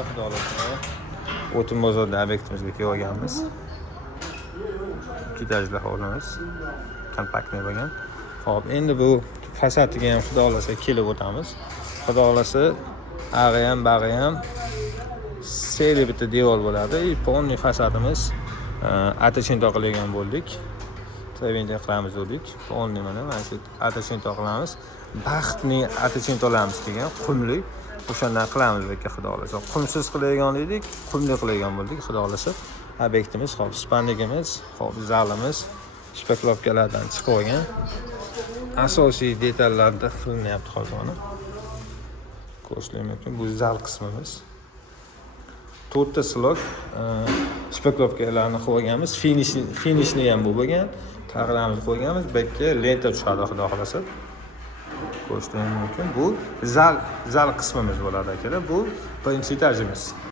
aka, xudo xolasa. O'tin bozorda obyektimizga kelib olganmiz. 2 etajli hovlimiz. Kompaktniy bo'lgan. Xo'p, endi bu fasadiga ham xudo xolasa kelib o'tamiz. Xudo xolasa, ag'i ham, bag'i ham seli bitta devor bo'ladi. Polniy fasadimiz atachinto qilgan bo'ldik. Travinda qilamiz dedik. Polniy mana shu atachinto qilamiz. Baxtning atachintolarimiz kelgan, qumli. O'shandan qilamiz aka, xudo xolasa. Qumsiz qilgan edik, qumli qilgan bo'ldik, xudo xolasa. Obyektimiz, hop, spandligimiz, hop, zalimiz shpaklovkalardan chiqib olgan. Asosiy detallarda qilinyapti hozir mana. Ko'rsatishim mumkin. Bu zal qismimiz. 4 ta slot shpaklovkalarni qo'yganmiz. Finishni ham bu bo'lgan. Tag'larimizni qo'yganmiz. Bu yerga lenta tushadi, xudo xolasa. Ko'rsatishim mumkin. Bu zal qismimiz bo'ladi akalar. Bu birinchi etajimiz.